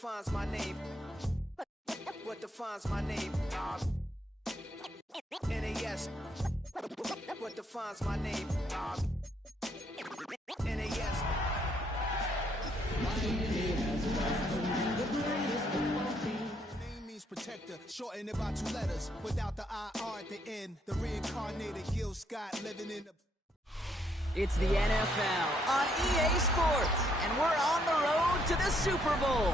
defines my name? What defines my name? NAS. What defines my name? NAS. Name means protector, shorten it by 2 letters. Without the IR at the end, the reincarnated Gil Scott living in the... It's the NFL on EA Sports, and we're on the road to the Super Bowl.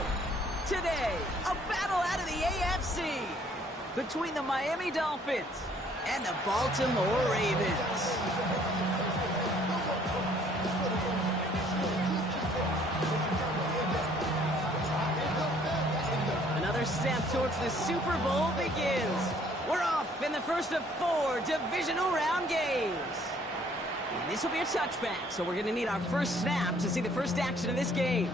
Today, a battle out of the AFC between the Miami Dolphins and the Baltimore Ravens. Another step towards the Super Bowl begins. We're off in the first of 4 divisional round games. And this will be a touchback, so we're going to need our first snap to see the first action of this game.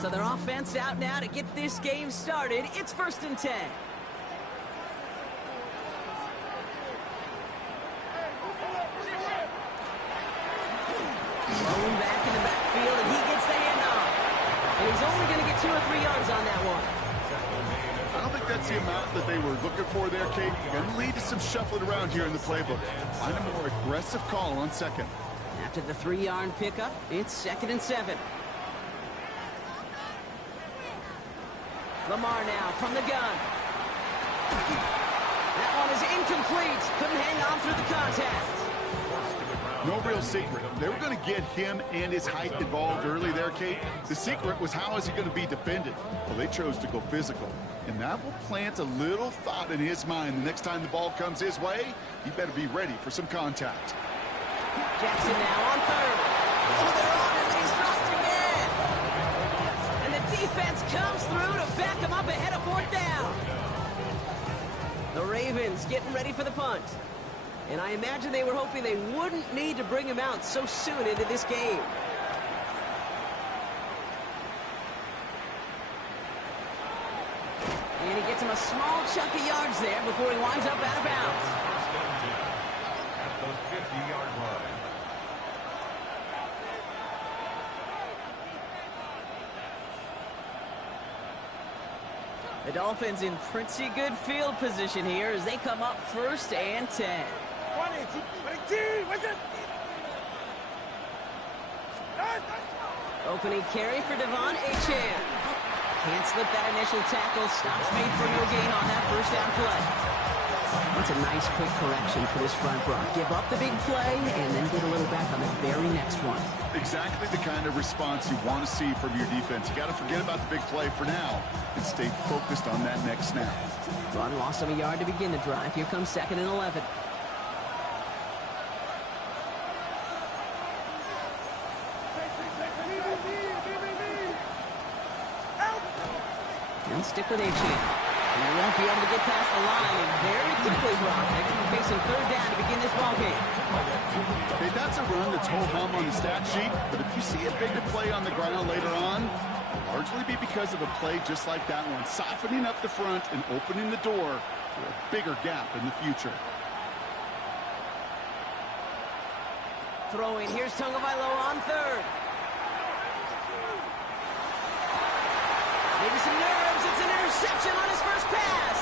So their offense out now to get this game started. It's 1st and 10. Thrown back in the backfield, and he gets the handoff. And he's only going to get 2 or 3 yards on that one. I don't think that's the amount that they were looking for there, Kate. Going to lead to some shuffling around here in the playbook. Find a more aggressive call on second. After the 3-yard pickup, it's 2nd and 7. Lamar now from the gun. That one is incomplete. Couldn't hang on through the contact. No real secret. They were going to get him and his height involved early there, Kate. The secret was how is he going to be defended? Well, they chose to go physical. And that will plant a little thought in his mind. The next time the ball comes his way, he better be ready for some contact. Jackson now on 3rd. Oh, they're on him, and he's dropped again. And the defense comes through to back him up ahead of 4th down. The Ravens getting ready for the punt. And I imagine they were hoping they wouldn't need to bring him out so soon into this game. And he gets him a small chunk of yards there before he winds up out of bounds. At the 50-yard line. The Dolphins in pretty good field position here as they come up 1st and 10. Opening carry for Devon Achane. Can't slip that initial tackle. Stops made for no gain on that 1st down play. That's a nice quick correction for this front row. Give up the big play and then get a little back on the very next one. Exactly the kind of response you want to see from your defense. You got to forget about the big play for now and stay focused on that next snap. Run loss of a yard to begin the drive. Here comes 2nd and 11. They'll stick with Achane. And they won't be able to get past the line, and very quickly, Brock, they're going to be facing 3rd down to begin this ballgame. Okay, that's a run that's ho-hum on the stat sheet, but if you see a bigger play on the ground later on, it'll largely be because of a play just like that one, softening up the front and opening the door for a bigger gap in the future. Throwing, here's Tagovailoa on 3rd. Maybe some nerves, it's an interception on his first pass.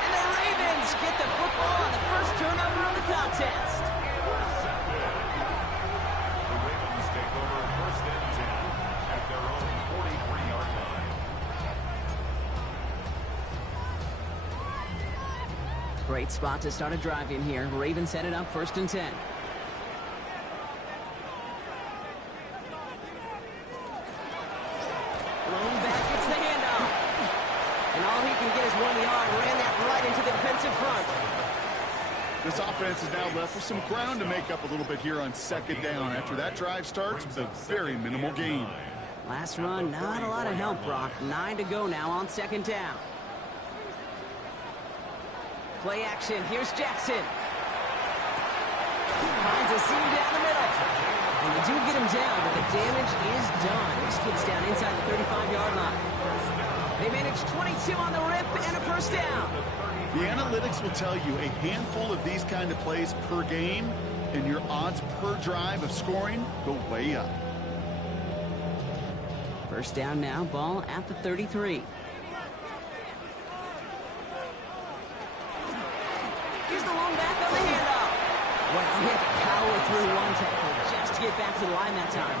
And the Ravens get the football on the first turnover of the contest. The Ravens take over 1st and 10 at their own 43-yard line. Great spot to start a drive in here. Ravens headed up 1st and 10. Blown back, gets the handoff. And all he can get is 1 yard. Ran that right into the defensive front. This offense is now left with some ground to make up a little bit here on 2nd down. After that drive starts with a very minimal gain. Last run, not a lot of help, Brock. 9 to go now on 2nd down. Play action. Here's Jackson. Finds a seam down the middle. And they do get him down, but the damage is done. This kid's down inside the 35-yard line. They managed 22 on the rip and a first down. The analytics will tell you a handful of these kind of plays per game, and your odds per drive of scoring go way up. First down now, ball at the 33. Here's the long back on the handoff. Well, he had to power through one tackle just to get back to the line that time.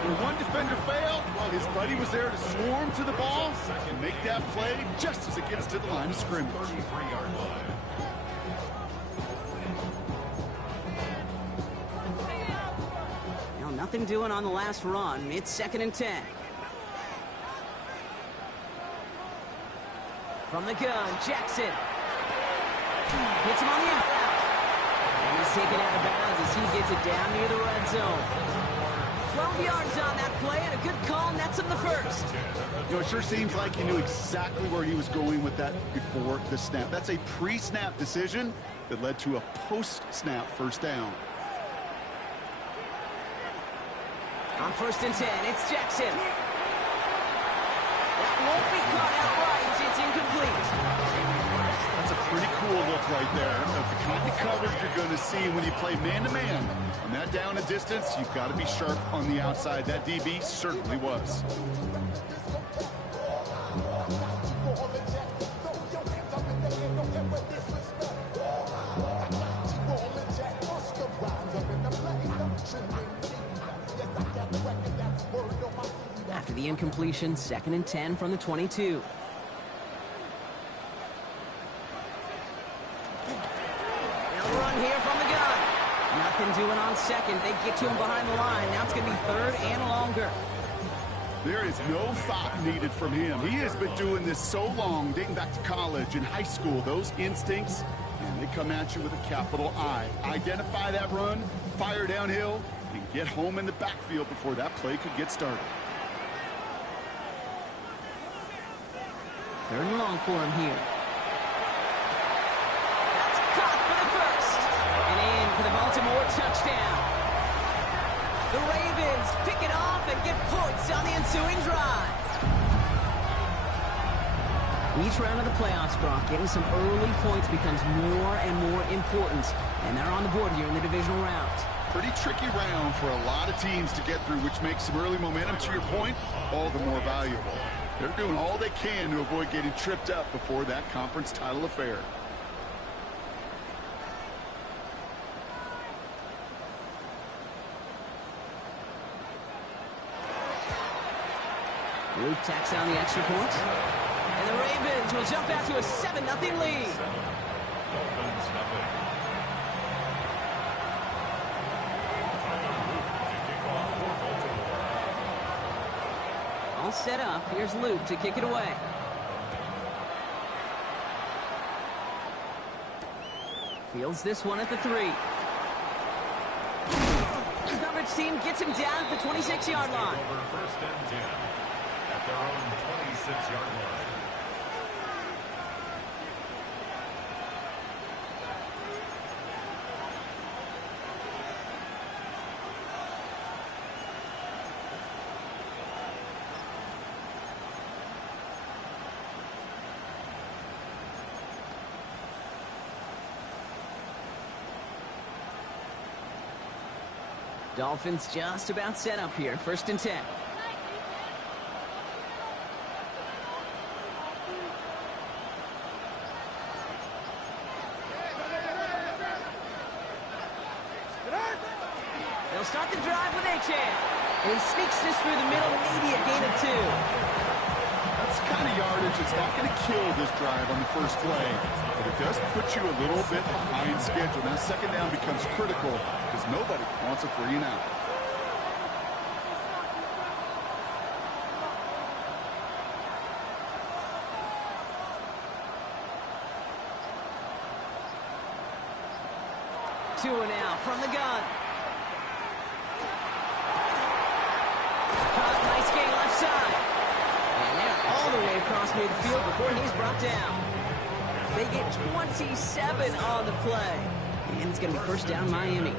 When one defender failed, well, his buddy was there to swarm to the ball and make that play just as it gets to the line of scrimmage. Now, nothing doing on the last run. It's 2nd and 10. From the gun, Jackson. Hits him on the out route. And he's taken out of bounds as he gets it down near the red zone. 12 yards on that play, and a good call nets him the first. You know, it sure seems like he knew exactly where he was going with that before the snap. That's a pre-snap decision that led to a post-snap first down. On 1st and 10, it's Jackson. That won't be caught outright. It's incomplete. That's a pretty cool look right there. The kind of coverage you're going to see when you play man-to-man. On that down and distance, you've got to be sharp on the outside. That DB certainly was. After the incompletion, 2nd and 10 from the 22. Run here from the gun. Nothing doing on 2nd. They get to him behind the line. Now it's going to be 3rd and longer. There is no thought needed from him. He has been doing this so long, dating back to college and high school. Those instincts, and they come at you with a capital I. Identify that run, fire downhill, and get home in the backfield before that play could get started. 3rd and long for him here. Caught for the first. And in for the Baltimore touchdown. The Ravens pick it off and get points on the ensuing drive. Each round of the playoffs, Brock, getting some early points becomes more and more important. And they're on the board here in the divisional round. Pretty tricky round for a lot of teams to get through, which makes some early momentum, to your point, all the more valuable. They're doing all they can to avoid getting tripped up before that conference title affair. Luke tacks down the extra point. And the Ravens will jump out to a 7-0 lead. All set up. Here's Luke to kick it away. Fields this one at the 3. The coverage team gets him down at the 26-yard line. First and 10 at their own 26-yard line. Dolphins just about set up here. 1st and 10. They'll start the drive with Achane. And he sneaks this through the middle, maybe a gain of 2. That's the kind of yardage that's not going to kill this drive on the first play, but it does put you a little bit behind schedule. Now 2nd down becomes critical because nobody wants a 3 and out. Two now from the gun. Caught, nice gain left side. And they're all the way across midfield before he's brought down. They get 27 on the play. and it's going to be first down Miami.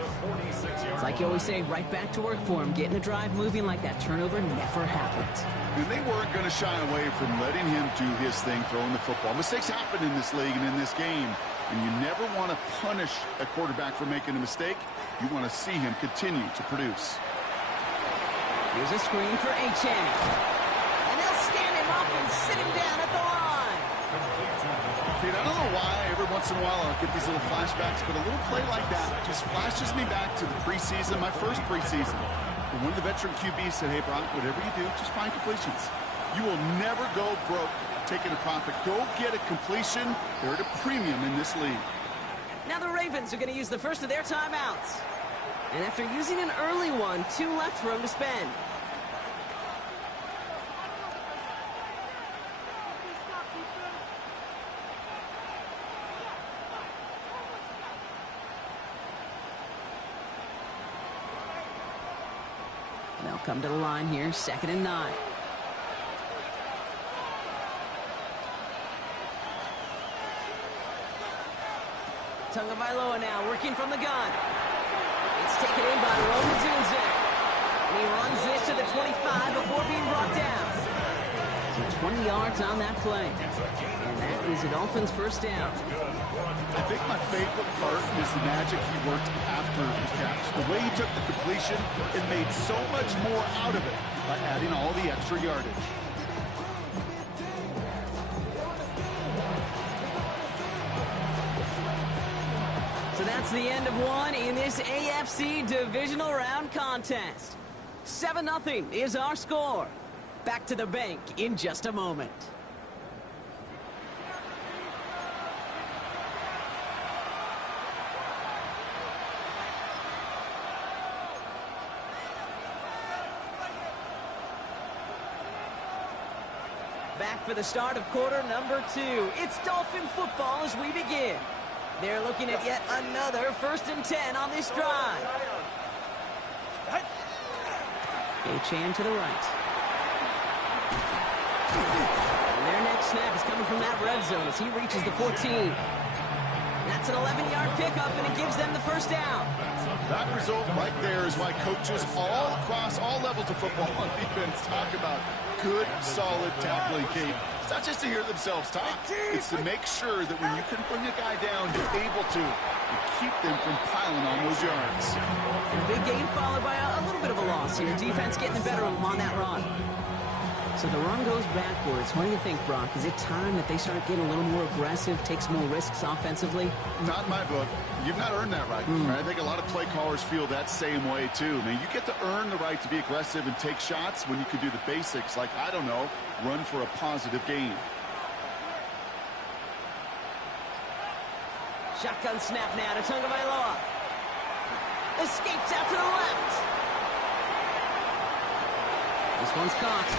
It's like you always say, right back to work for him, getting the drive moving like that turnover never happened. And they weren't going to shy away from letting him do his thing, throwing the football. Mistakes happen in this league and in this game, and you never want to punish a quarterback for making a mistake. You want to see him continue to produce. Here's a screen for Achane. And they'll stand him up and sit him down at the line. Kid, I don't know why every once in a while I'll get these little flashbacks, but a little play like that just flashes me back to the preseason, my first preseason. When one of the veteran QBs said, hey, Brock, whatever you do, just find completions. You will never go broke taking a profit. Go get a completion. They're at a premium in this league. Now the Ravens are going to use the first of their timeouts. And after using an early one, 2 left for him to spend. They'll come to the line here, 2nd and 9. Tagovailoa now working from the gun. It's taken in by Romanzunze. And he runs this to the 25 before being brought down. So 20 yards on that play. And that is a Dolphins first down. I think my favorite part is the magic he worked after the catch. The way he took the completion and made so much more out of it by adding all the extra yardage. So that's the end of one in this AFC divisional round contest. 7-0 is our score. Back to the bank in just a moment. Back for the start of quarter number 2. It's Dolphin football as we begin. They're looking at yet another 1st and 10 on this drive. Achane to the right. And their next snap is coming from that red zone as he reaches the 14. That's an 11-yard pickup, and it gives them the first down. That result right there is why coaches all across all levels of football on defense talk about good, solid tackling, Kate. It's not just to hear themselves talk. It's to make sure that when you can bring a guy down, you're able to and keep them from piling on those yards. And a big gain followed by a little bit of a loss here. Defense getting the better of them on that run. So the run goes backwards. What do you think, Brock? Is it time that they start getting a little more aggressive, take some more risks offensively? Not in my book. You've not earned that right. I think a lot of play callers feel that same way, too. Man, you get to earn the right to be aggressive and take shots when you can do the basics, like, I don't know, run for a positive gain. Shotgun snap now to Tagovailoa. Escapes out to the left. This one's caught.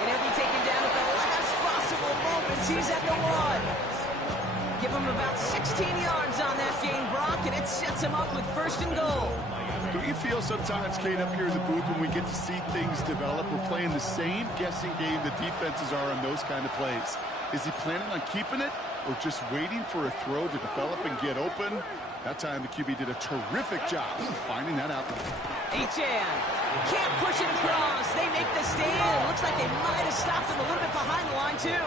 And he'll be taken down at the last possible moment. He's at the 1. Give him about 16 yards on that gain, Brock, and it sets him up with 1st and goal. Don't you feel sometimes, Kate, up here in the booth when we get to see things develop, we're playing the same guessing game the defenses are on those kind of plays? Is he planning on keeping it or just waiting for a throw to develop and get open? That time the QB did a terrific job of finding that out. Achane can't push it across. They make the stand. Looks like they might have stopped him a little bit behind the line, too.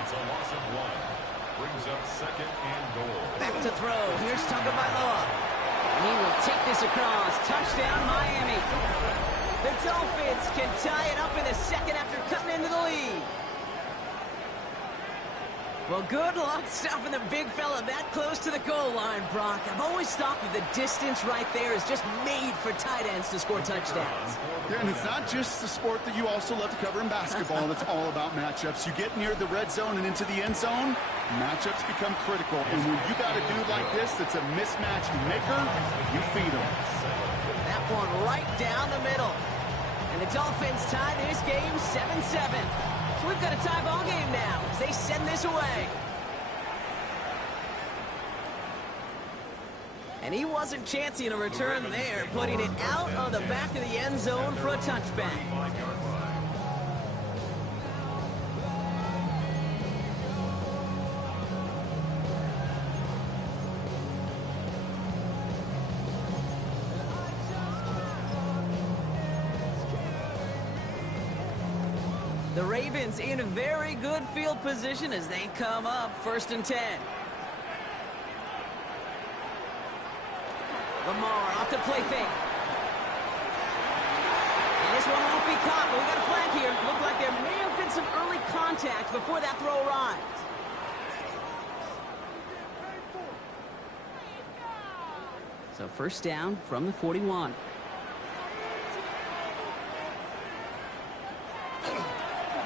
It's a loss of 1. Brings up 2nd and goal. Back to throw. Here's Tagovailoa. He will take this across. Touchdown, Miami. The Dolphins can tie it up in the 2nd after cutting into the lead. Well, good luck stopping the big fella that close to the goal line, Brock. I've always thought that the distance right there is just made for tight ends to score touchdowns. Yeah, and it's not just the sport that you also love to cover in basketball. It's all about matchups. You get near the red zone and into the end zone, matchups become critical. And when you got a dude like this that's a mismatch maker, you feed him. That one right down the middle. And the Dolphins tie this game 7-7. So we've got a tie ball game now as they send this away. And he wasn't chancing a return there, putting it out on the back of the end zone for a touchback. The Ravens in a very good field position as they come up 1st and 10. Lamar off the play fake. And this one won't be caught, but we got a flag here. Looked like there may have been some early contact before that throw arrived. So 1st down from the 41.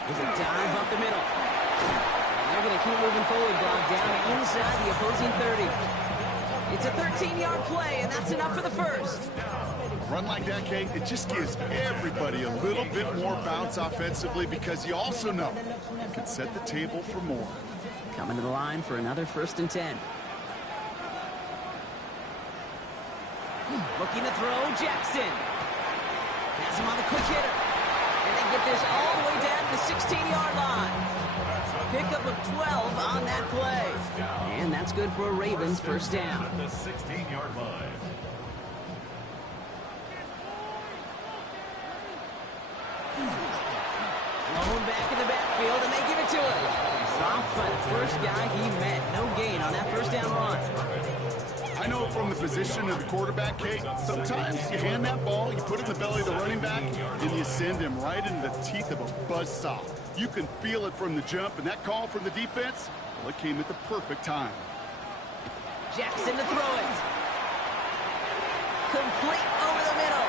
There's a dive up the middle. And they're going to keep moving forward, Bob, down inside the opposing 30. It's a 13-yard play, and that's enough for the 1st. A run like that, Kate, it just gives everybody a little bit more bounce offensively because you also know you can set the table for more. Coming to the line for another 1st and 10. Looking to throw, Jackson. Has him on the quick hitter. And they get this all the way down to the 16-yard line. Pickup of 12 on that play. And that's good for a Ravens 1st down. At the 16-yard line. Blown back in the backfield, and they give it to him. Dropped by the first guy he met. No gain on that 1st down run. I know from the position of the quarterback, Kate, sometimes you hand that ball, you put it in the belly of the running back, and you send him right into the teeth of a buzzsaw. You can feel it from the jump, and that call from the defense, well, it came at the perfect time. Jackson to throw it. Complete over the middle.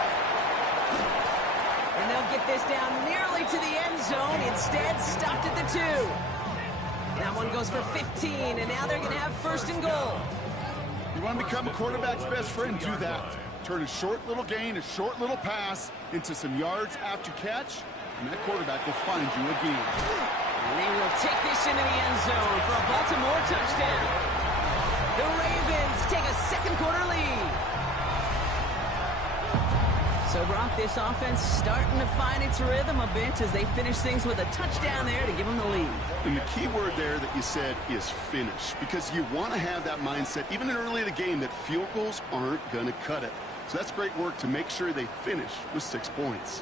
And they'll get this down nearly to the end zone. Instead, stopped at the 2. That one goes for 15, and now they're going to have 1st and goal. You want to become a quarterback's best friend, do that. Turn a short little gain, a short little pass into some yards after catch, and that quarterback will find you again. And they will take this into the end zone for a Baltimore touchdown. The Ravens take a 2nd quarter lead. So, Brock, this offense starting to find its rhythm a bit as they finish things with a touchdown there to give them the lead. And the key word there that you said is finish, because you want to have that mindset, even early in the game, that field goals aren't going to cut it. So that's great work to make sure they finish with 6 points.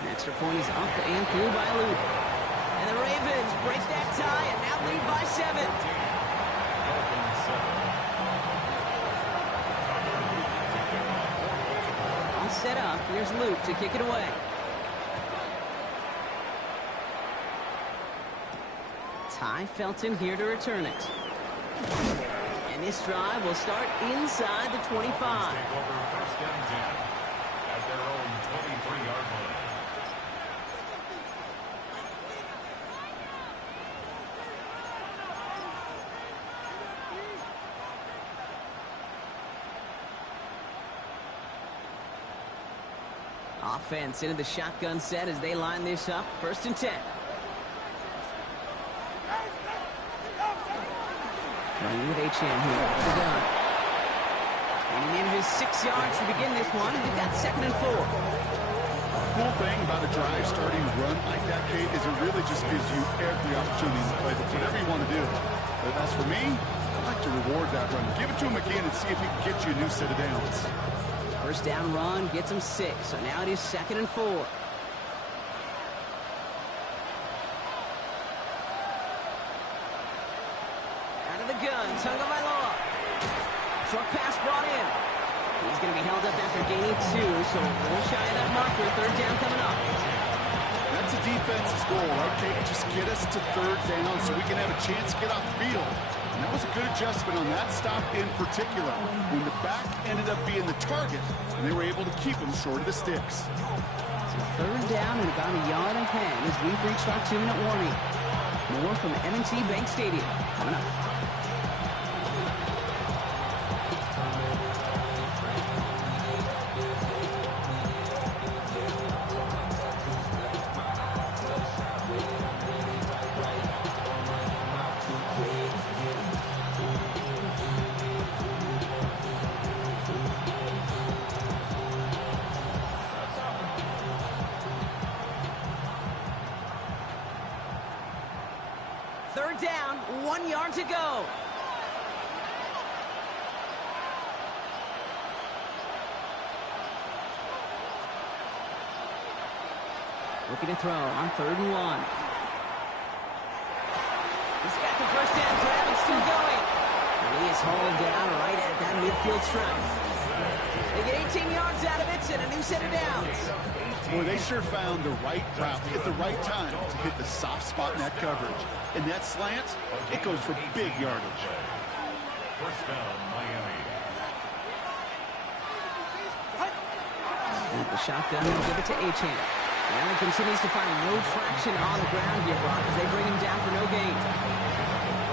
An extra point is up and through by Luke. And the Ravens break that tie and now lead by 7. All set up. Here's Luke to kick it away. Ty Felton here to return it. And this drive will start inside the 25. Take over 1st and 10 at their own 23-yard line. Offense into the shotgun set as they line this up. 1st and 10. Running with H.M. here off the gun. And he manages 6 yards to begin this one. They've got 2nd and 4. Cool thing about a drive starting to run like that, Kate, is it really just gives you every opportunity to play whatever you want to do. But as for me, I like to reward that run. Give it to him again and see if he can get you a new set of downs. 1st down run gets him 6. So now it is 2nd and 4. Out of the gun, Tagovailoa. Short pass brought in. He's going to be held up after gaining 2, so a little shy of that marker. 3rd down coming up. That's a defense's goal, right, Kate? Just get us to 3rd down so we can have a chance to get off the field. And that was a good adjustment on that stop in particular, when the back ended up being the target, and they were able to keep him short of the sticks. So 3rd down and about a yard ahead as we've reached our 2-minute warning. More from M&T Bank Stadium coming up. Third down, 1 yard to go. Looking to throw on 3rd and 1. He's got the first down grab and still going. And he is hauled down right at that midfield stripe. They get 18 yards out of it and a new set of downs. Boy, they sure found the right route at the right time to hit the soft spot in that coverage. And that slant, it goes for big yardage. First down, Miami. And the shotgun will give it to Achane. Allen continues to find no traction on the ground here, Brock, as they bring him down for no gain.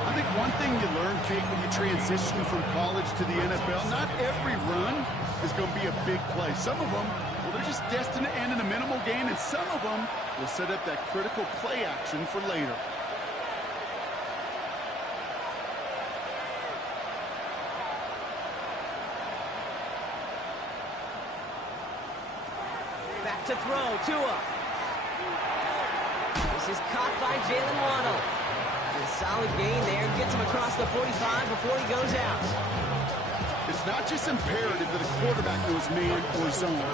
I think one thing you learn, Kate, when you transition from college to the NFL, not every run is going to be a big play. Some of them, well, they're just destined to end in a minimal gain, and some of them will set up that critical play action for later. Back to throw, Tua. This is caught by Jalen Waddle. A solid gain there, gets him across the 45 before he goes out. It's not just imperative that a quarterback knows man or zone.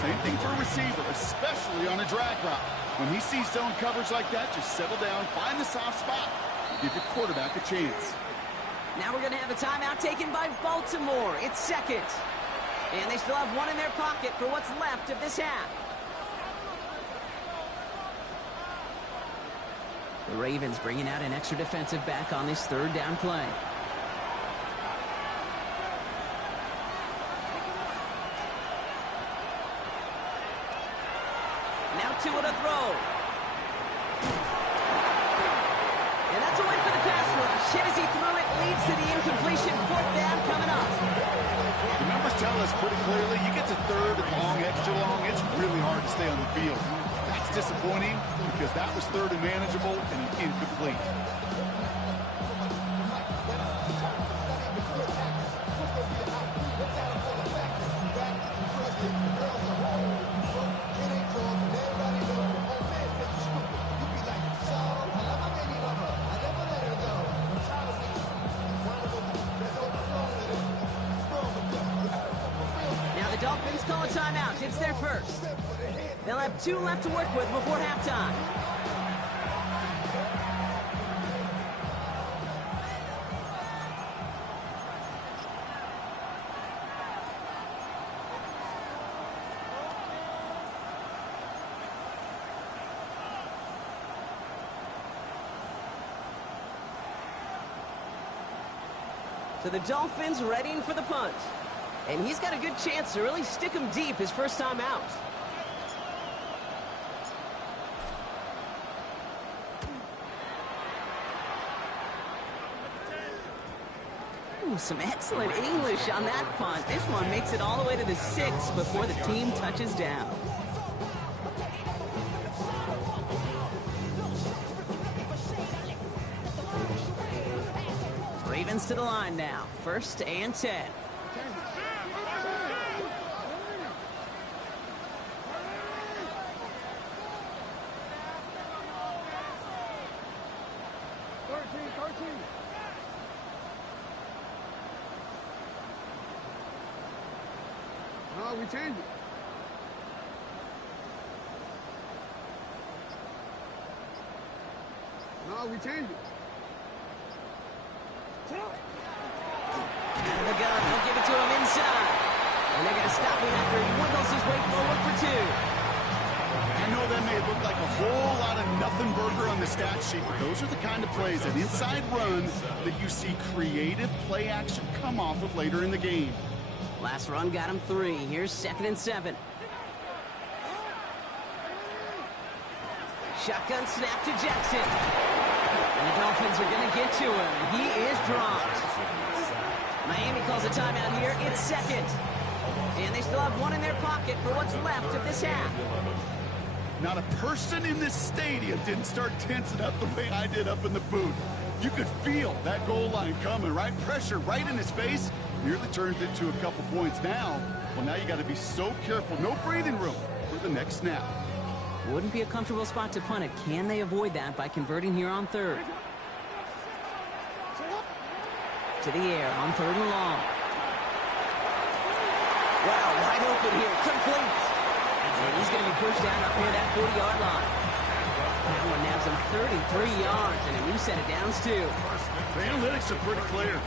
Same thing for a receiver, especially on a drag route. When he sees zone coverage like that, just settle down, find the soft spot, and give your quarterback a chance. Now we're going to have a timeout taken by Baltimore. It's 2nd. And they still have one in their pocket for what's left of this half. The Ravens bringing out an extra defensive back on this 3rd down play. Now Tua to throw. And that's a win for the pass rush. Hit as he threw it, leads to the incompletion. 4th down coming up. The numbers tell us pretty clearly, you get to 3rd and long, extra long, it's really hard to stay on the field. That's disappointing because that was 3rd and manageable and an incomplete. Dolphins call a timeout. It's their first. They'll have 2 left to work with before halftime. So the Dolphins readying for the punt. And he's got a good chance to really stick him deep his first time out. Ooh, some excellent English on that punt. This one makes it all the way to the 6 before the team touches down. Ravens to the line now. 1st and 10. No, we changed it. No, we changed it. Out of the gun, they'll give it to him inside. And they're going to stop him after he wiggles his way forward for 2. I know that may look like a whole lot of nothing burger on the stat sheet, but those are the kind of plays, an inside run, that you see creative play action come off of later in the game. Last run got him 3. Here's 2nd and 7. Shotgun snap to Jackson. And the Dolphins are going to get to him. He is dropped. Miami calls a timeout here. It's 2nd. And they still have 1 in their pocket for what's left of this half. Not a person in this stadium didn't start tensing up the way I did up in the booth. You could feel that goal line coming, right? Pressure right in his face. Nearly turns into a couple points now. Well, now you got to be so careful. No breathing room for the next snap. Wouldn't be a comfortable spot to punt it. Can they avoid that by converting here on 3rd? To the air on 3rd and long. Wow, wide open here. Complete. And he's going to be pushed down up near that 40-yard line. That one nabs him 33 yards and a new set of downs, too. The analytics are pretty clear.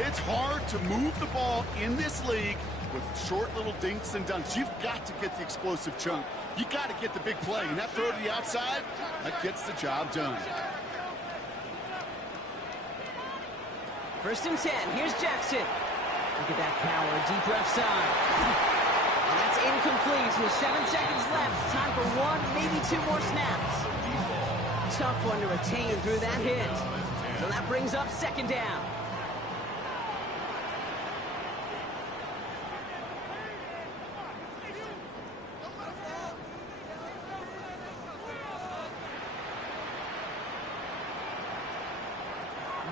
It's hard to move the ball in this league with short little dinks and dunks. You've got to get the explosive chunk. You got to get the big play. And that throw to the outside, that gets the job done. 1st and 10. Here's Jackson. Look at that power, deep left side. And that's incomplete with 7 seconds left. Time for 1, maybe 2 more snaps. Tough one to retain through that hit. So that brings up 2nd down.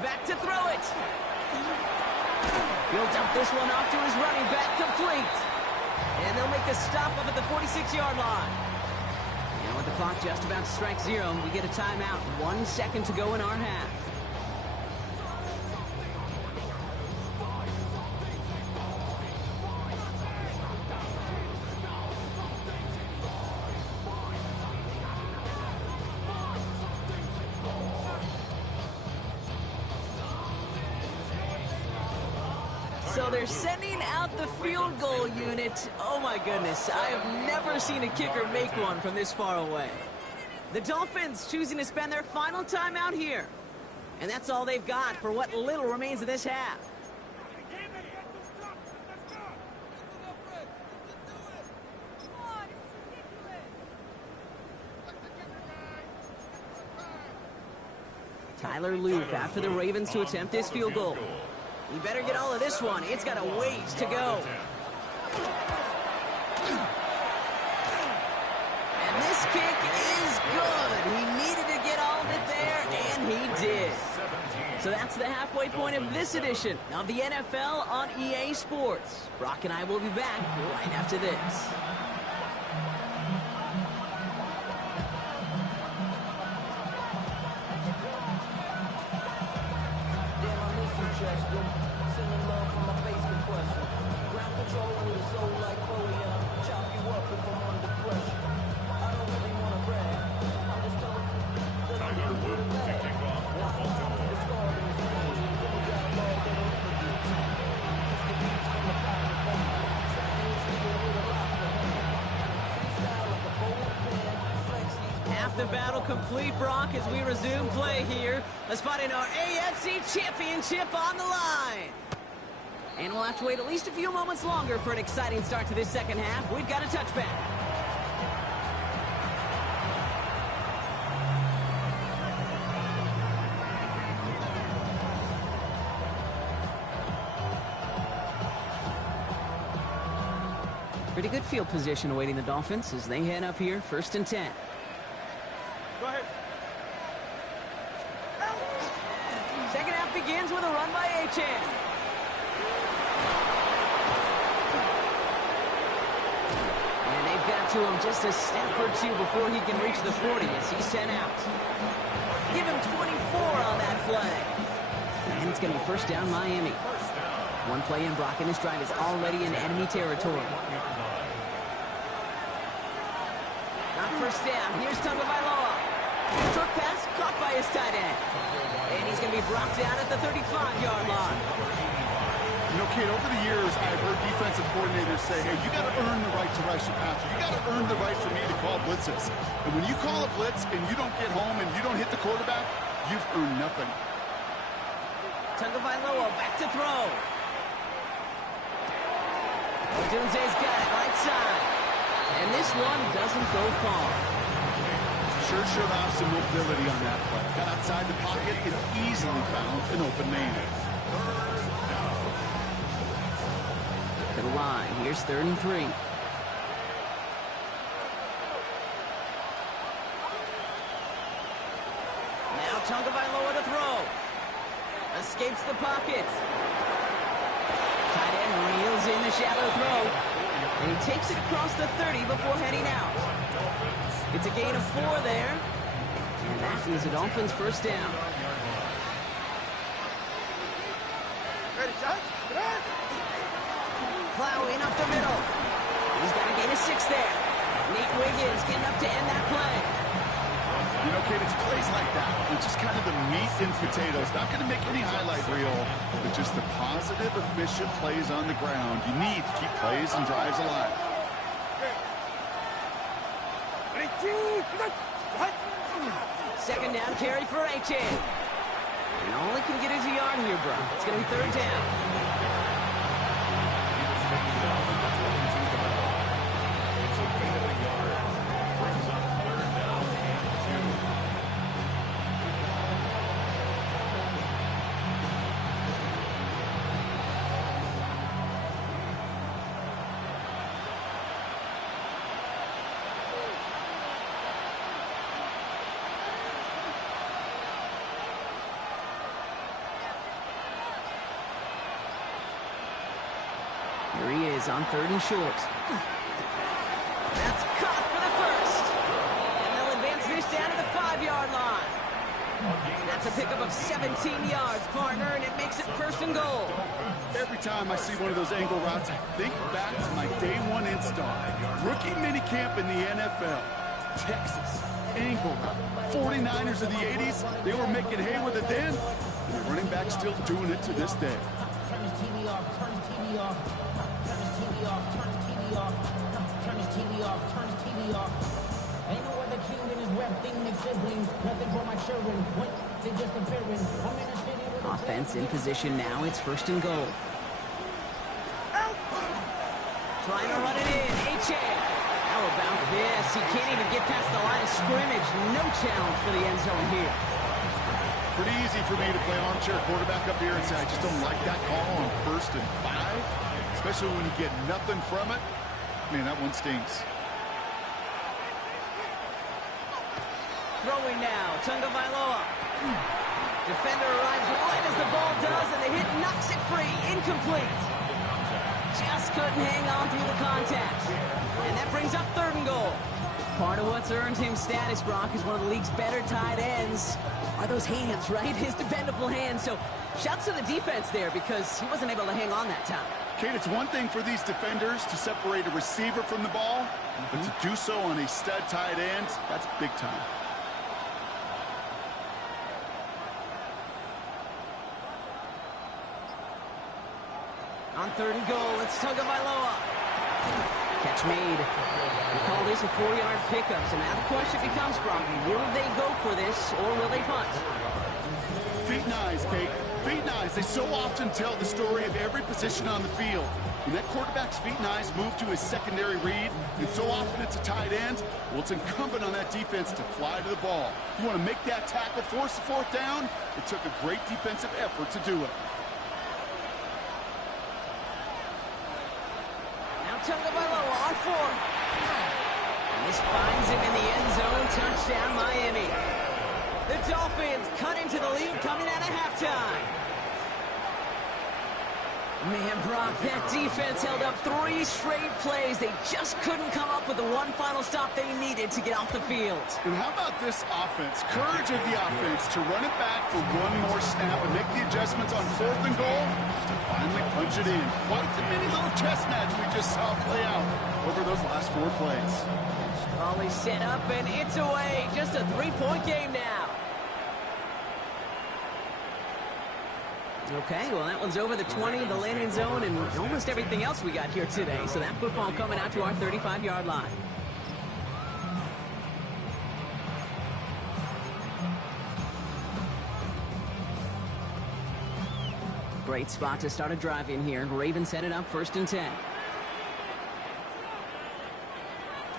Back to throw it. He'll dump this one off to his running back, complete. And they'll make the stop up at the 46-yard line. And with the clock just about to strike 0, we get a timeout. 1 second to go in our half. So they're sending out the field goal unit. Oh my goodness, I have never seen a kicker make one from this far away. The Dolphins choosing to spend their final time out here. And that's all they've got for what little remains of this half. Tyler Luke after the Ravens to attempt this field goal. You better get all of this one. It's got a ways to go. And this kick is good. He needed to get all of it there, and he did. So that's the halfway point of this edition of the NFL on EA Sports. Brock and I will be back right after this. The battle complete, Brock, as we resume play here. A spot in our AFC Championship on the line. And we'll have to wait at least a few moments longer for an exciting start to this second half. We've got a touchback. Pretty good field position awaiting the Dolphins as they head up here, 1st and 10. Go ahead. Second half begins with a run by Achane. And they've got to him just a step or 2 before he can reach the 40 as he's sent out. Give him 24 on that play. And it's going to be 1st down Miami. One play in, Brock, and this drive is already in enemy territory. Not 1st down. Here's Tagovailoa. Short pass caught by his tight end. And he's going to be brought down at the 35-yard line. You know, Kate, over the years, I've heard defensive coordinators say, hey, you got to earn the right to rush the passer. You got to earn the right for me to call blitzes. And when you call a blitz and you don't get home and you don't hit the quarterback, you've earned nothing. Tagovailoa back to throw. Odunze's got it right side. And this one doesn't go far. Sure showed off some mobility on that play. Got outside the pocket and easily found an open man. To the line. Here's 3rd and 3. Now Tagovailoa to throw. Escapes the pocket. Tight end reels in the shallow throw. And he takes it across the 30 before heading out. It's a gain of 4 there. And that is a Dolphins 1st down. Plowing up the middle. He's got a gain of 6 there. Nate Wiggins getting up to end that play. You know, Kate, it's plays like that. It's just kind of the meat and potatoes. Not going to make any highlight reel, but just the positive, efficient plays on the ground. You need to keep plays and drives alive. Second down carry for H.A. And all he can get is a yard here, bro. It's going to be third down. Here he is on third and short. That's caught for the first. And they'll advance this down to the 5-yard line. That's a pickup of 17 yards, partner, and it makes it first and goal. Every time I see one of those angle routes, I think back to my day one install. Rookie minicamp in the NFL. Texas, angle route. 49ers of the 80s, they were making hay with it then. And the running back still doing it to this day. Turn his TV off, turn his TV off. Turn his TV off, turn his TV off. Turn his TV off, turn his TV off. Ain't no other king in his rep thing makes siblings. Nothing for my children. What? They disappearing. I'm in a city with offense in position now. It's first and goal. Trying to run it in. H.A. How about this? He can't even get past the line of scrimmage. No challenge for the end zone here. Pretty easy for me to play armchair quarterback up here and say, I just don't like that call on 1st and 5, especially when you get nothing from it. Man, that one stings. Throwing now, Tagovailoa. Defender arrives right as the ball does, and the hit knocks it free. Incomplete. Just couldn't hang on through the contact. And that brings up third and goal. Part of what's earned him status, Brock, is one of the league's better tight ends. Are those hands, right? His dependable hands. So shouts to the defense there because he wasn't able to hang on that time. Kate, it's one thing for these defenders to separate a receiver from the ball, but to do so on a stud tight end, that's big time. On third and goal, it's Tagovailoa. Catch made. We call this a 4-yard pickup. So now the question becomes, Brock, will they go for this or will they punt? Feet and eyes, Kate. Feet and eyes. They so often tell the story of every position on the field. When that quarterback's feet and eyes move to his secondary read, and so often it's a tight end, well, it's incumbent on that defense to fly to the ball. You want to make that tackle, force the fourth down? It took a great defensive effort to do it. Now Tagovailoa on fourth. And this finds him in the end zone. Touchdown, Miami. The Dolphins cut into the lead coming out of halftime. Man, Brock, that defense held up 3 straight plays. They just couldn't come up with the one final stop they needed to get off the field. And how about this offense? Courage of the offense to run it back for one more snap and make the adjustments on fourth and goal to finally punch it in. Quite the mini little chess match we just saw play out over those last 4 plays. Volley set up and it's away. Just a 3-point game now. Okay, well, that one's over the 20, the landing zone, and almost everything else we got here today. So that football coming out to our 35-yard line. Great spot to start a drive in here. Ravens set it up 1st and 10.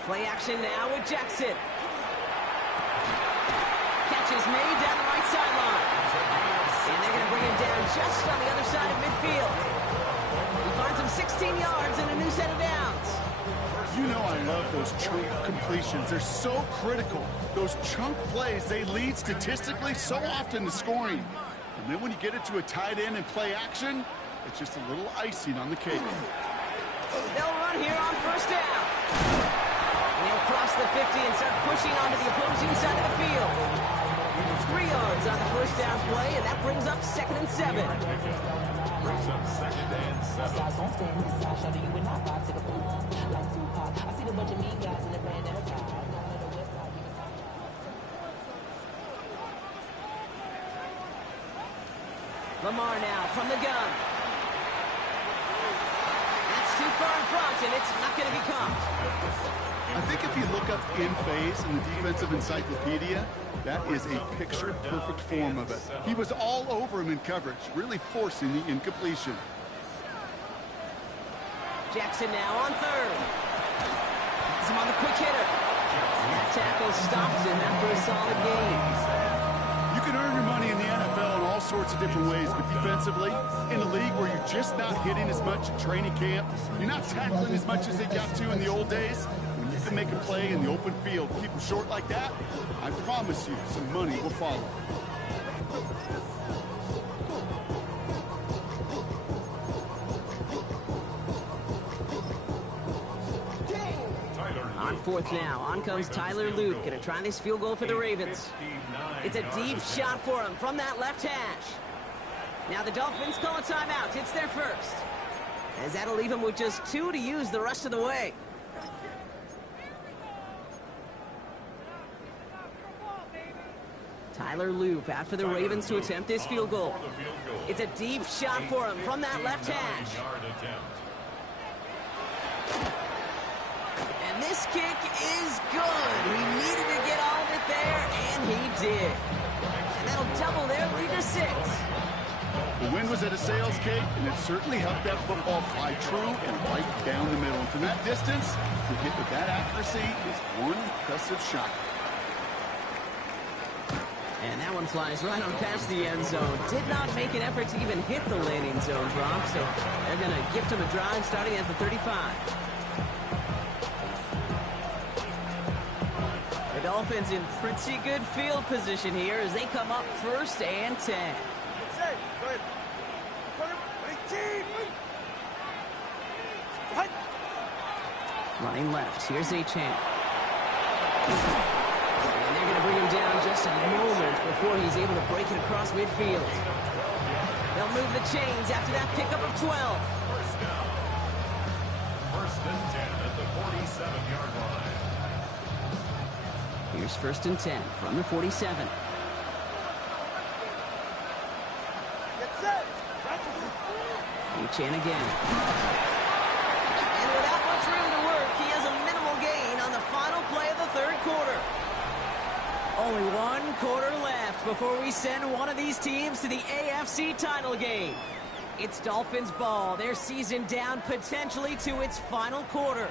Play action now with Jackson. Catch is made down the right sideline. And they're going to bring him down just on the other side of midfield. He finds him 16 yards and a new set of downs. You know I love those chunk completions. They're so critical. Those chunk plays, they lead statistically so often to scoring. And then when you get it to a tight end and play action, it's just a little icing on the cake. They'll run here on 1st down. And they'll cross the 50 and start pushing onto the opposing side of the field. 3 yards on the first down play, and that brings up 2nd and 7. Brings up 2nd and 7. Lamar now from the gun. That's too far in front, and it's not going to be caught. I think if you look up in phase in the defensive encyclopedia, that is a picture-perfect form of it. He was all over him in coverage, really forcing the incompletion. Jackson now on 3rd. He's him on the quick hitter. And that tackle stops him after a solid gain. You can earn your money in the NFL in all sorts of different ways, but defensively, in a league where you're just not hitting as much at training camp, you're not tackling as much as they got to in the old days, when you can make a play in the open field, keep them short like that, I promise you some money will follow. On 4th now, on comes Tyler Luke, going to try this field goal for the Ravens. It's a deep shot for him from that left hash. Now the Dolphins call a timeout. It's their first. As that'll leave him with just 2 to use the rest of the way. Tyler Loop out for the Ravens to attempt this field goal. It's a deep shot for him from that left hash. And this kick is good. He needed to get all of it there, and he did. And that'll double their lead to 6. The wind was at a sails, Kate, and it certainly helped that football fly true and right down the middle. And from that distance, to get with that accuracy is one impressive shot. And that one flies right on past the end zone. Did not make an effort to even hit the landing zone, Brock. So they're going to gift him a drive starting at the 35. The Dolphins in pretty good field position here as they come up 1st and 10. Running left, here's Achane. And they're going to bring him down just a moment before he's able to break it across midfield. They'll move the chains after that pickup of 12. First down. 1st and 10 at the 47-yard line. Here's 1st and 10 from the 47. Achane again. And without much room to work, he has a minimal gain on the final play of the 3rd quarter. Only 1 quarter left before we send one of these teams to the AFC title game. It's Dolphins ball, their season down potentially to its final quarter.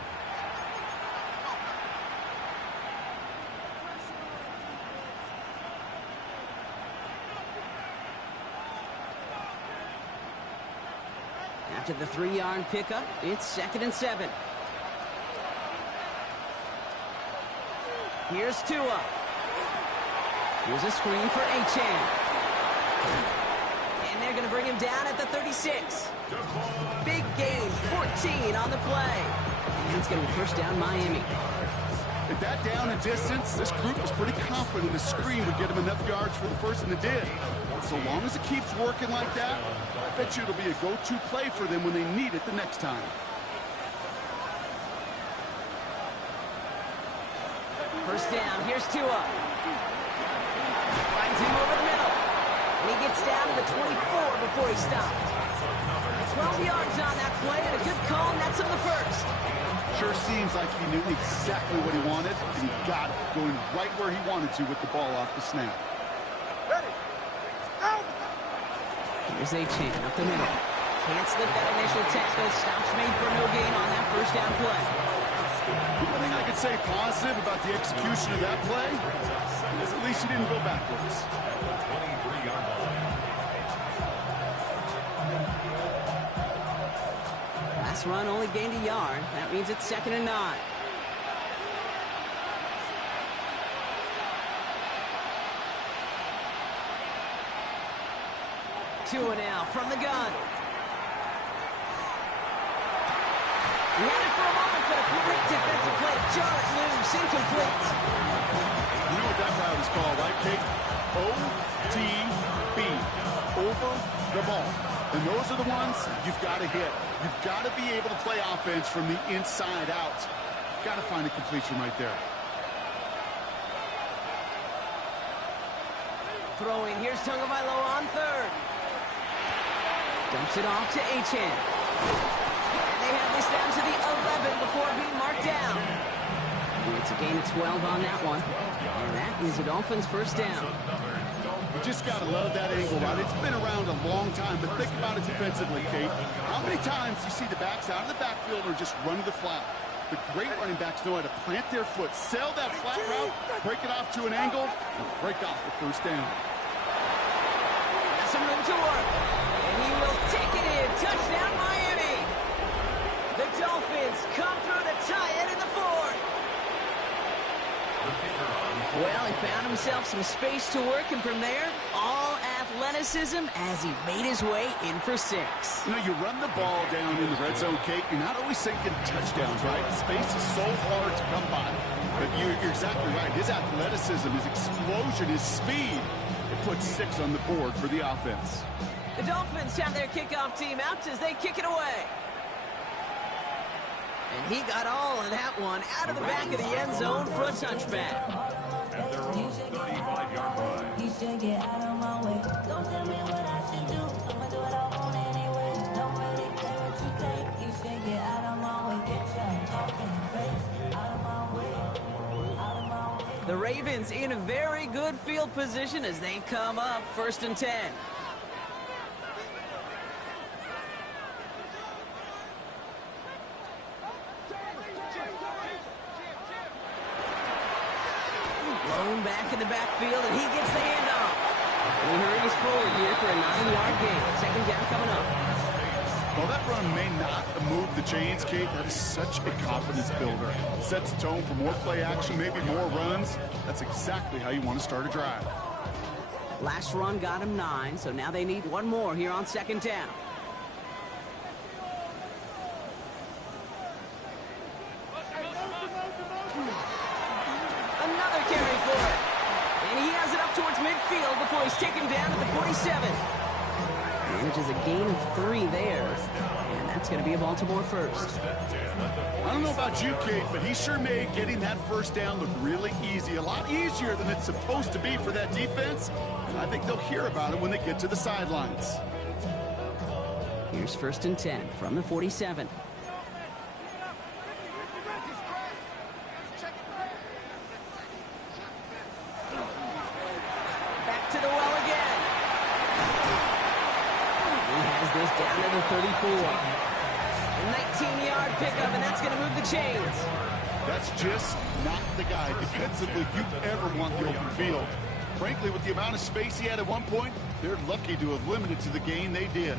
After the 3-yard pickup, it's 2nd and 7. Here's Tua. Here's a screen for Achane. And they're going to bring him down at the 36. Big gain, 14 on the play. And it's going to be 1st down Miami. At that down and distance, this group was pretty confident the screen would get him enough yards for the first, and it did. So long as it keeps working like that, I bet you it'll be a go-to play for them when they need it the next time. First down, here's Tua. Finds him over the middle. And he gets down to the 24 before he stops. 12 yards on that play, and a good call, and that's on the 1st. Sure seems like he knew exactly what he wanted, and he got it, going right where he wanted to with the ball off the snap. Here's Achane up the middle. Can't slip that initial tackle. Stops made for no gain on that 1st down play. The only thing I could say positive about the execution of that play is at least he didn't go backwards. Last run only gained a yard. That means it's 2nd and 9. Tua now from the gun. He had it for a moment, but a great defensive play to jar it loose, incomplete. You know what that route is called, right, Kate? OTB, over the ball. And those are the ones you've got to hit. You've got to be able to play offense from the inside out. Got to find a completion right there. Throwing, here's Tagovailoa on third. Dumps it off to Achane. And they have this down to the 11 before being marked down. It's a gain of 12 on that one. And that is a Dolphins first down. You just got to love that angle, right? It's been around a long time, but think about it defensively, Kate. How many times you see the backs out of the backfield or just run to the flat? The great running backs know how to plant their foot, sell that flat route, break it off to an angle, and break off the first down. Has some room to work. And he will take it in. Touchdown, Miami. The Dolphins come through to tie it in the fourth. Well, he found himself some space to work, and from there, all athleticism as he made his way in for 6. You know, you run the ball down in the red zone, Kate, you're not always thinking touchdowns, right? Space is so hard to come by. But you're exactly right. His athleticism, his explosion, his speed, it puts 6 on the board for the offense. The Dolphins have their kickoff team out as they kick it away. And he got all of that one out of the back of the end zone for a touchback. At their own 35-yard line. You should get out of my way. Don't tell me what I should do. I'ma do what I want anyway. Don't really care what you think. You should get out of my way. Get your talking face out of my way. Out of my way. The Ravens in a very good field position as they come up 1st and 10. Blown back in the backfield, and he gets the handoff. And he hurries forward here for a 9-yard gain. 2nd down coming up. Well, that run may not move the chains, Kate. That is such a confidence builder. Sets the tone for more play action, maybe more runs. That's exactly how you want to start a drive. Last run got him 9, so now they need one more here on 2nd down. Another carry for it. And he has it up towards midfield before he's taken down at the 47. Manages a gain of 3 there. And that's going to be a Baltimore first. I don't know about you, Kate, but he sure made getting that first down look really easy. A lot easier than it's supposed to be for that defense. And I think they'll hear about it when they get to the sidelines. Here's 1st and 10 from the 47. Back to the well again. He has this down to the 34. A 19-yard pickup, and that's going to move the chains. That's just not the guy defensively you ever want the open field. Frankly, with the amount of space he had at one point, they're lucky to have limited to the gain they did.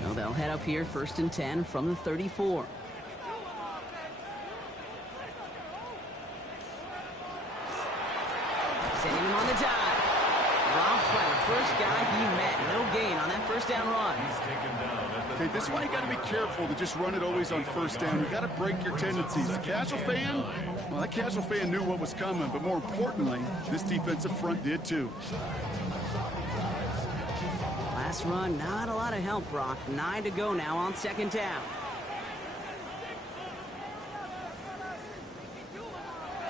So they'll head up here 1st and 10 from the 34. Sending him on the dive. Dropped by the first guy he met. No gain on that 1st down run. Okay, this is why you got to be careful to just run it always on 1st down. You got to break your tendencies. The casual fan, well, that casual fan knew what was coming, but more importantly, this defensive front did too. Last run, not a lot of help, Brock. 9 to go now on 2nd down.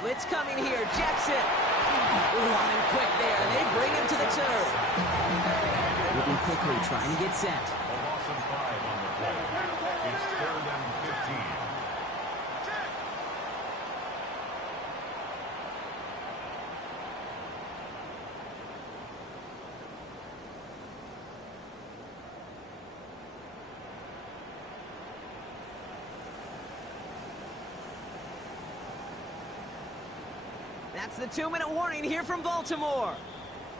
Blitz coming here. Jackson. Running quick there. They bring him to the turf. Moving quickly, trying to get set. A loss of 5 on the play. It's 3rd and 15. That's the 2-minute warning here from Baltimore.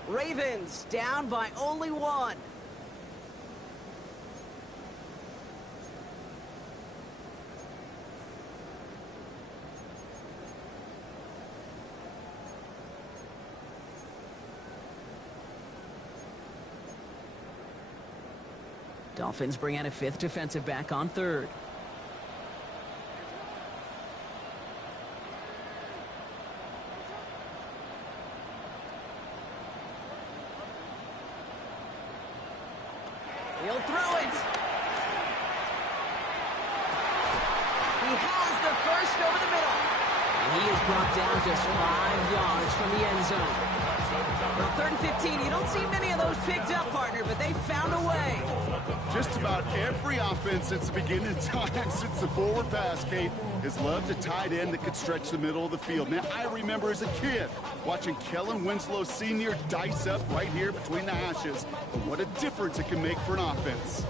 Ravens down by only 1. Dolphins bring out a fifth defensive back on third. He'll throw it. He has the first over the middle. And he is brought down just 5 yards from the end zone. Well, 3rd and 15, you don't see many of those picked up, partner, but they found a way. Just about every offense since the beginning of time, since the forward pass, Kate, has loved a tight end that could stretch the middle of the field. Now, I remember as a kid watching Kellen Winslow Sr. dice up right here between the hashes. But what a difference it can make for an offense.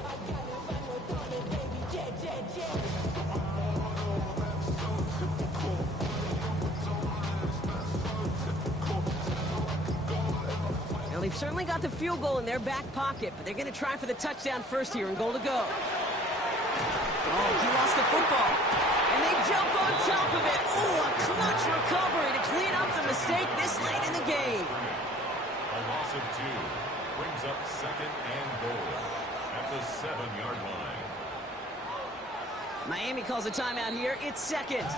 They've certainly got the field goal in their back pocket, but they're going to try for the touchdown first here and goal to go. Oh, he lost the football. And they jump on top of it. Oh, a clutch recovery to clean up the mistake this late in the game. A loss of 2 brings up 2nd and goal at the 7-yard line. Miami calls a timeout here. It's 2nd.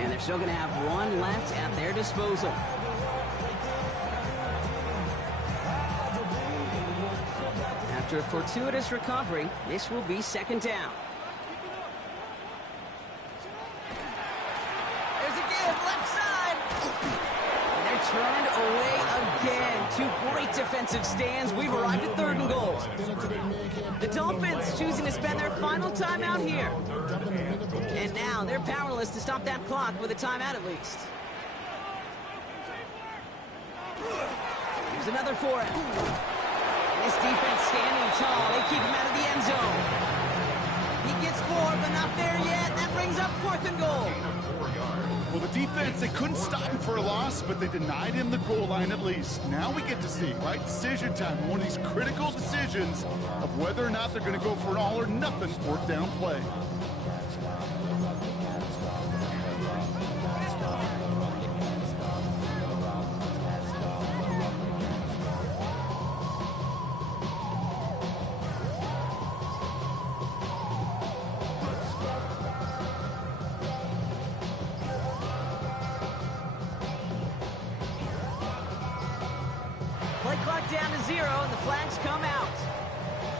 And they're still going to have 1 left at their disposal. After a fortuitous recovery, this will be 2nd down. There's a give, left side. And they're turned away again. 2 great defensive stands. We've arrived at 3rd and goal. The Dolphins choosing to spend their final timeout here. And now they're powerless to stop that clock with a timeout at least. Here's another for him. This defense standing tall. They keep him out of the end zone. He gets 4, but not there yet. That brings up 4th and goal. Well, the defense, they couldn't stop him for a loss, but they denied him the goal line at least. Now we get to see, right, decision time. One of these critical decisions of whether or not they're going to go for an all-or-nothing 4th down play. Play clock down to 0, and the flags come out.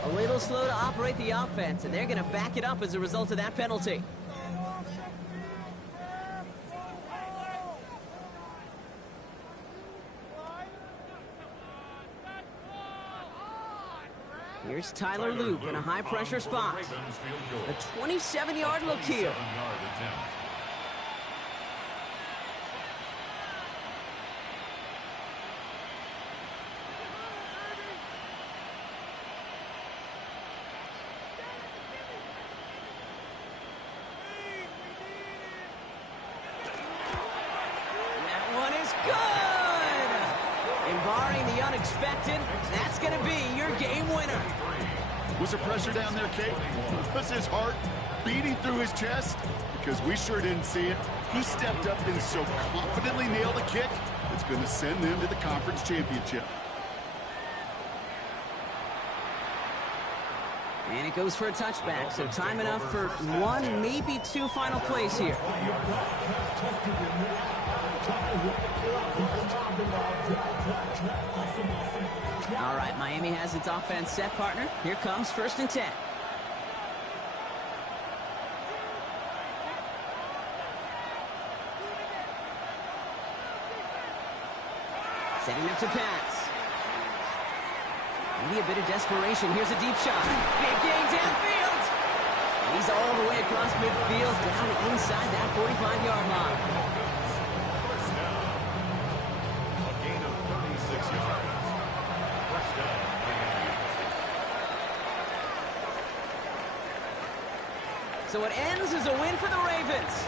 A little slow to operate the offense, and they're going to back it up as a result of that penalty. Here's Tyler Loop in a high-pressure spot. A 27-yard look here. Unexpected, that's going to be your game winner. Was there pressure down there, Kate? Was his heart beating through his chest? Because we sure didn't see it. He stepped up and so confidently nailed a kick, it's going to send them to the conference championship. And it goes for a touchback, so time enough for 1, maybe 2 final plays here. All right, Miami has its offense set, partner. Here comes 1st and 10. Setting up to pass. Maybe a bit of desperation. Here's a deep shot. Big gain downfield. And he's all the way across midfield, down inside that 45-yard line. So it ends as a win for the Ravens.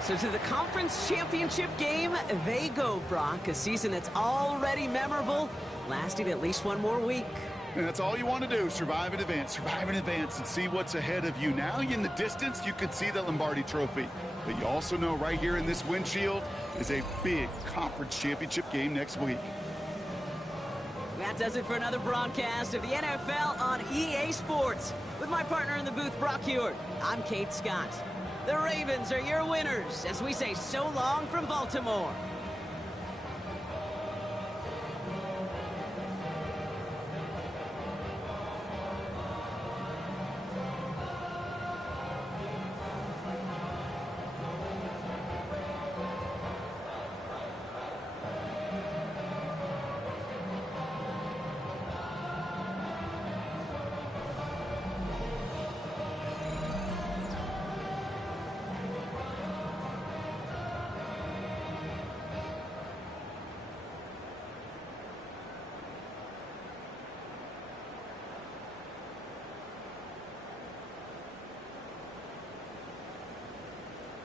So to the conference championship game, they go, Brock. A season that's already memorable, lasting at least 1 more week. And that's all you want to do, survive and advance, and see what's ahead of you. Now in the distance, you can see the Lombardi Trophy. But you also know right here in this windshield is a big conference championship game next week. That does it for another broadcast of the NFL on EA Sports. With my partner in the booth, Brock Hewitt, I'm Kate Scott. The Ravens are your winners as we say so long from Baltimore.